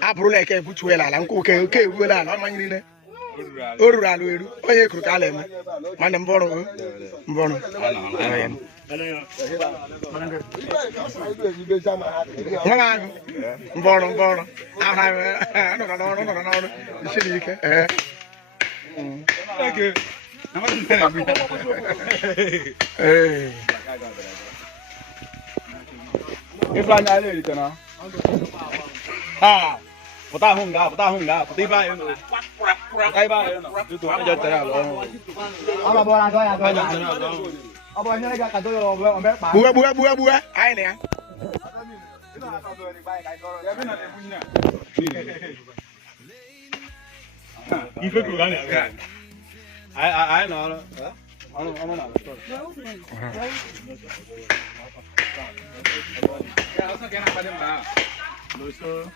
Abroad ke butuela la nko ke ruela la manyini ne orura lo eru onye kuru ka lemu mana mboro mboro aha no shirike Ifanya ile tena. Ah. Bota hunga, tiba yun. Tiba yun. Dito aja tara lo. Aba bola doya doya. Aba nya ga ka doyo lo mbe pa. Buah. Ai ne. Ife ku gani. Ai no. Ano na. Ya, usah kena pada mbak. Doso.